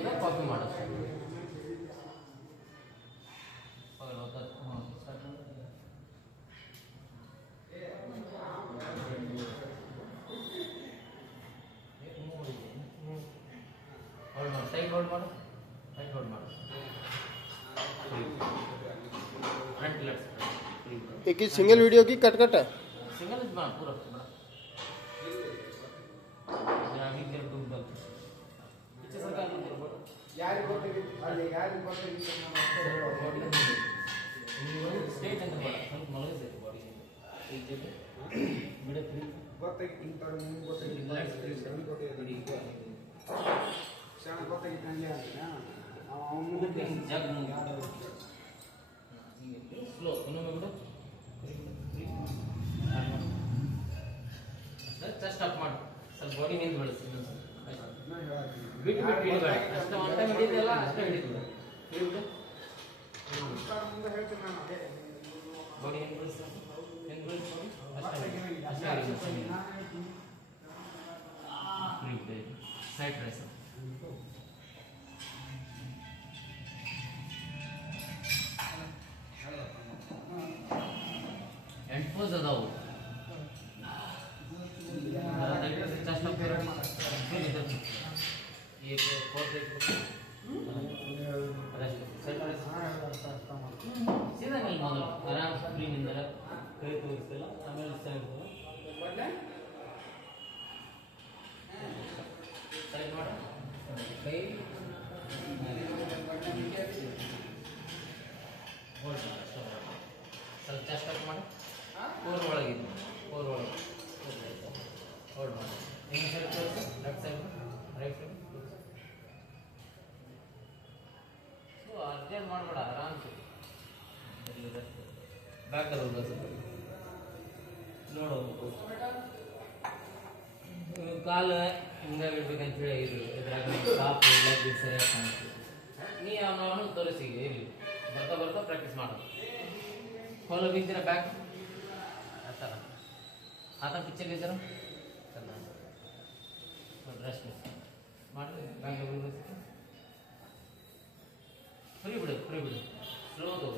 ಒಂದು ಕಾಪಿ ಮಾಡೋದು. Tight hold ಮಾಡು, ಟೈಟ್ ಹೋಲ್ಡ್ ಮಾಡು. फ्रंट लेफ्ट एक ही सिंगल वीडियो की कट कट है सिंगल बना पूरा बना आगे के डूब दल पीछे सरकार यार बोलते अरे यार बोलते बॉडी स्टेट ಅಂತ ಬಡ ಸ್ವಲ್ಪ ಮಲಗಿಸಿ ಬಾಡಿ ಈ ಜೊತೆ ಬಿಡ ಫ್ರೀ ಗೊತ್ತಾಗಿ ಇಂತರ ಮುಂದೆ ಗೊತ್ತಾಗಿ ರಿಲ್ಯಾಕ್ಸ್ ಫ್ರೀ ಗೊತ್ತಾಗಿ ಬಿಡಿ ಶಾನ ಗೊತ್ತಾಗಿ ತಂದೆ ಅವನು ಜಗ್ ಮುಂದೆ ಸ್ಲೋ ಇನ್ನೊಮ್ಮೆ ಬಿಡು ಚೆಸ್ಟ್ ಅಪ್ ಮಾಡು ಸ್ವಲ್ಪ ಬಾಡಿ ನಿಂತು ಬೆಳೆಸಿ ಬಿಟ್ಟು ಬಿಟ್ಟು ಹಿಡಿಬೇಡ ಅಷ್ಟೇ ಒನ್ ಟೈಮ್ ಹಿಡಿದೆಲ್ಲ ಅಷ್ಟೇ ಹಿಡಿದು ಹಿಡಿದು ಬಾಡಿ ಹೆಂಗೆ ಬೆಳೆಸಿ ಹೆಂಗೆ ಬೆಳೆಸಿ ಅಷ್ಟೇ ಹಿಡಿದು ಸೈಡ್ ಡ್ರೆಸ್ एंड पोज अदाओ चेस्ट अप करो फिर इधर ये कोर देखो सीधा नहीं मोदल आराम से फ्री निंदर कई तोरिसला आಮೇಲೆ ಸೈಡ್ ಸೈಡ್ ಮಾಡು ಕೈ ಹೋಲ್ಡ್ ಸ್ವಲ್ಪ ಚೆಸ್ಟ್ ಅಪ್ ಮಾಡು ಕೋರ್ ಒಳಗಿದೆ ಕೋರ್ ಒಳಗೆ ಹೋಲ್ಡ್ ಮಾಡಿ ಹಿಂಗೆ ಸೈಡ್ ತೋರಿಸು left side right side so urgent ಮಾಡಬೇಡ ಆರಾಮ್ಸೆ ಬ್ಯಾಕ್ ಹೋಗ್ಬೋದು ನೋಡು ಕಾಲು ಹಿಂಗೆ ಇಡ್ಬೇಕಂತ ಹೇಳಿ ಇದು ಇದ್ರಾಗ ಟಾಪ್ ಲೆಗ್ ಸರಿಯಾಗಿ ಕಾಣಿಸ್ತದೆ ನೀ ಅವನು ತೋರಿಸಿ ಇಲ್ಲಿ ಬರ್ತಾ ಬರ್ತಾ ಪ್ರಾಕ್ಟೀಸ್ ಮಾಡೋದು खोलो बीच जरा बैक ऐसा हाथ पीछे ले जरा चलना रेस्ट मार बैक डबल फ्री बिड़ स्लो तो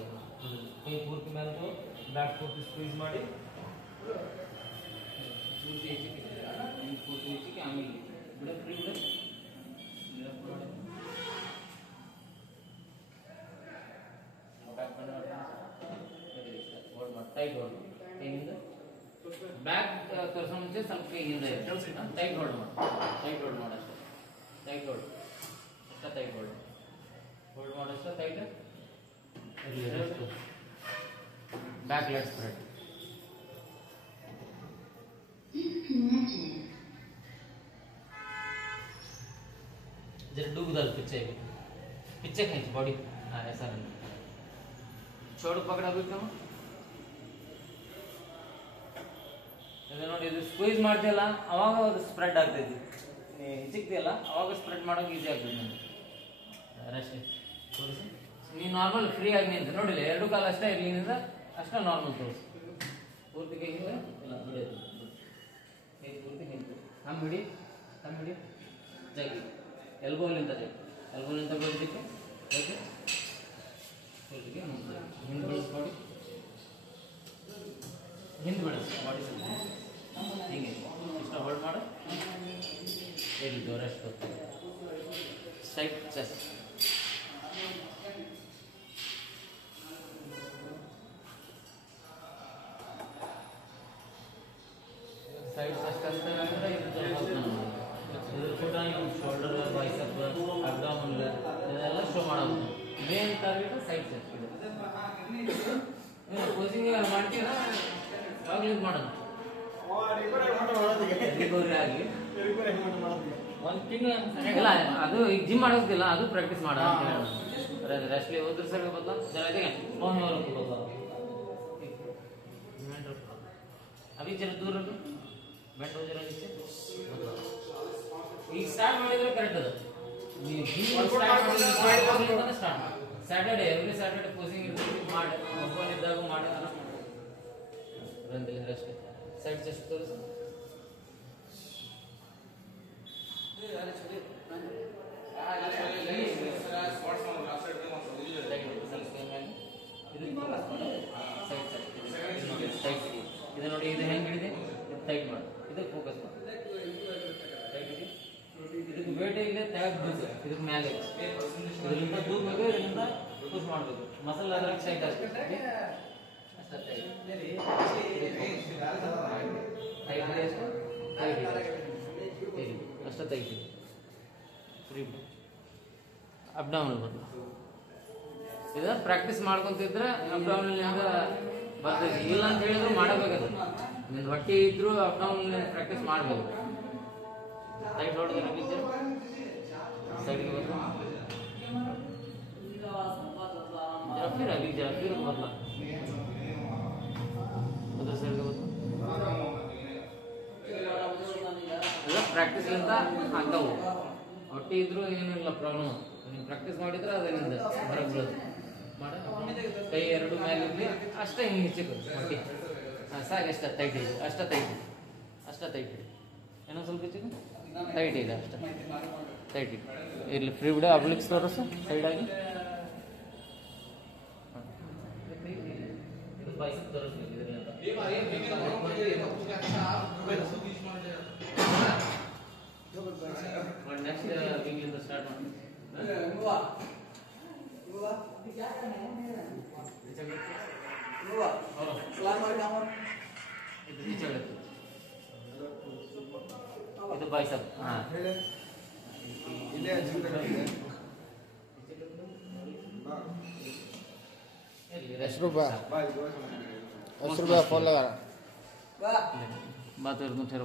कोई पूर्ति ಮೇಲೆ तो बैक फोर्टी स्क्वीज ಮಾಡಿ पूर्ति ಹೆಚ್ಚಿ ಆಮೇಲೆ ಬಿಡ ಫ್ರೀ ಬಿಡ ಲೆಫ್ಟ್ ಮಾಡಿ ಬ್ಯಾಕ್ ಬಂದ टाइट होल्ड ಹಿಂದೆ ಬ್ಯಾಕ್ ತೋರಿಸೋ ಮುಂಚೆ ಸ್ವಲ್ಪ ಕೈ ಹಿಂದೆ ಟೈಟ್ ಹೋಲ್ಡ್ ಮಾಡು ಅಷ್ಟೇ ಟೈಟ್ ಹೋಲ್ಡ್ ಅಷ್ಟೇ ಟೈಟ್ ಹೋಲ್ಡ್ ಮಾಡು ಅಷ್ಟೇ ಟೈಟ್ ಬ್ಯಾಕ್ ಲೆಗ್ ಸ್ಪ್ರೆಡ್ जरा डूब दल पीछे खींच बॉडी ऐसा नहीं छोड़ पकड़ा भी क्यों ನೋಡಿ ಇದು ಸ್ಕ್ವೀಸ್ ಮಾಡ್ತಿಯಲ್ಲ ಅವಾಗ ಅದು ಸ್ಪ್ರೆಡ್ ಆಗ್ತೈತಿ ಹಿಚಿಕ್ತಿಯಲ್ಲ ಅವಾಗ ಸ್ಪ್ರೆಡ್ ಮಾಡೋಕೆ ಈಸಿ ಆಗ್ತದೆ ನನಗೆ ಅಷ್ಟೇ ತೋರಿಸಿ ನೀನು ನಾರ್ಮಲ್ ಫ್ರೀ ಆಗಿ ನಿಂತು ನೋಡಿಲ್ಲ ಎರಡು ಕಾಲ ಅಷ್ಟೇ ಇರ್ಲಿಂದ ಅಷ್ಟೇ ನಾರ್ಮಲ್ ತೋರಿಸಿ ಪೂರ್ತಿ ಕೈ ಹಿಂದೆ ಇಲ್ಲ ಬಿಡೋದು ಕೈ ಪೂರ್ತಿ ಹಿಂದೆ ನಮ್ಮ ಹಿಡಿ ಜಗ್ಗಿ ಎಲ್ಬೋಲಿಂದ ಬೆಳೆದಕ್ಕೆ ಓಕೆ ಪೂರ್ತಿಗೆ ಹಿಂದೆ ಬೆಳೆಸ್ಕೊಡಿ ಹಿಂದೆ ಬೆಳೆಸಿ ಬಾಡಿ ಹಿಂಗೆ ಇಷ್ಟ ಹೋಲ್ಡ್ ಮಾಡು ಎಲ್ಲಿ rest side chest side chest ಅಂತ ಇದು ಕೂಡ ಶೋಲ್ಡರ್ ಬೈಸೆಪ್ ಅಬ್ಡಾಮಿನಲ್ ಇದೆಲ್ಲ ಶೋ ಮಾಡೋದು ಮೇನ್ ಟಾರ್ಗೆಟ್ ಸೈಡ್ ಚೆಸ್ಟ್ ಇದು ಪೋಸಿಂಗ್ ಮಾಡ್ತೀರಾ ಯಾವಾಗ ಯೂಸ್ ಮಾಡೋದು ರಿಕವರಿ ಆಗಿ ಒಂದು ತಿಂಗಳು ಇಲ್ಲ ಅದು ಈಗ ಜಿಮ್ ಮಾಡೋದಿಲ್ಲ ಅದು ಪ್ರಾಕ್ಟೀಸ್ ಮಾಡ ರೆಸ್ಟ್ಲಿ ಹೋದ್ರ ಸರ್ ಬದಲ जरा देखें कौन है और को बताओ अभी जरा दूर रखो बैठ हो जरा नीचे ಈಗ ಸ್ಟಾರ್ಟ್ ಮಾಡಿದ್ರೆ ಕರೆಕ್ಟ್ ಅದು ನೀವು gym start Saturday every Saturday posing ಇರ್ತದೆ ಮಾಡಿ ಒಬ್ಬನ ಇದ್ದಾಗ ಮಾಡಿ ರಂದಿಲ್ಲ ರೆಸ್ಟ್ ಸೈಡ್ ಚೆಸ್ಟ್ ತೋರಿಸು ಇದಕ್ಕೆ ಮೇಲೆ ಇದರಿಂದ ತೂಗಬೇಕು, ಇದರಿಂದ ಪುಷ್ ಮಾಡಬೇಕು. ಮಸಲ್ ಅದ್ರ ಸೈಡ್ ಅಷ್ಟೇ ಅಷ್ಟೇ ತೆಗಿತೀವಿ. ಅಬ್ಡೌನಲ್ ಬರಲ್ಲ. ಇದು ಪ್ರಾಕ್ಟೀಸ್ ಮಾಡ್ಕೊಂತಿದ್ರೆ ಅಬ್ಡೌನಲ್ನಿಂದ ಬರ್ತೈತಿ. ಇಲ್ಲ ಅಂತ ಹೇಳಿದ್ರು ಮಾಡಬೇಕದು. ನಿನ್ನ ಹೊಟ್ಟೆ ಇದ್ರು ಅಬ್ಡೌನಲ್ ಪ್ರಾಕ್ಟೀಸ್ ಮಾಡಬೇಕು. ಸೈಡ್ ಹೊಡೆದ್ರೆ ಸೈಡ್ಗೆ ಬರ್ತದೆ. ಜಫೀರ್ ಬರಲ್ಲ, ಅದ್ರ ಸೈಡ್ಗೆ ಬರ್ತದೆ. ಎಲ್ಲ ಪ್ರಾಕ್ಟೀಸ್ಲಿಂದ ಆಗ್ತಾವು. ಹೊಟ್ಟೆ ಇದ್ರು ಏನಿಲ್ಲ ಪ್ರಾಬ್ಲಮ್. ನೀವು ಪ್ರಾಕ್ಟೀಸ್ ಮಾಡಿದ್ರೆ ಅದರಿಂದ ಹೊರಗೆ ಬೀಳೋದು. ಮಾಡ ಕೈ ಎರಡು ಮೇಲೆ ಇರಲಿ, ಅಷ್ಟೇ ಹಿಂಗೆ ಹೆಚ್ಚಿಗೆ ಹೊಟ್ಟೆ ಸಾಕು. ಅಷ್ಟೇ ಟೈಟ್ ಇದೆ, ಅಷ್ಟೇ ಟೈಟ್ ಇದೆ, ಅಷ್ಟೇ ಟೈಟ್ ಇದೆ. ಏನೋ ಸ್ವಲ್ಪ ಹೆಚ್ಚಿಗೆ ಟೈಟ್ ಇದೆ, ಅಷ್ಟೇ ಟೈಟ್ ಇದೆ. ಇಲ್ಲಿ ಫ್ರೀ ಬಿಡ ಅಬ್ಲಿಕ್ಸ್ ತೋರಿಸು ಸೈಡಾಗಿ. ಇದು ಬೈಸೆಪ್ ತೋರಿಸ್ಬೇಕು ಇದರಿಂದ. ನೆಕ್ಸ್ಟ್ ವೀಕ್ಲಿಂದ ಸ್ಟಾರ್ಟ್ ಮಾಡಿ. ಇದು ಬೈಸೆಪ್. ಹಾಂ, ₹10 फोन लगा बात कर दूं फिर।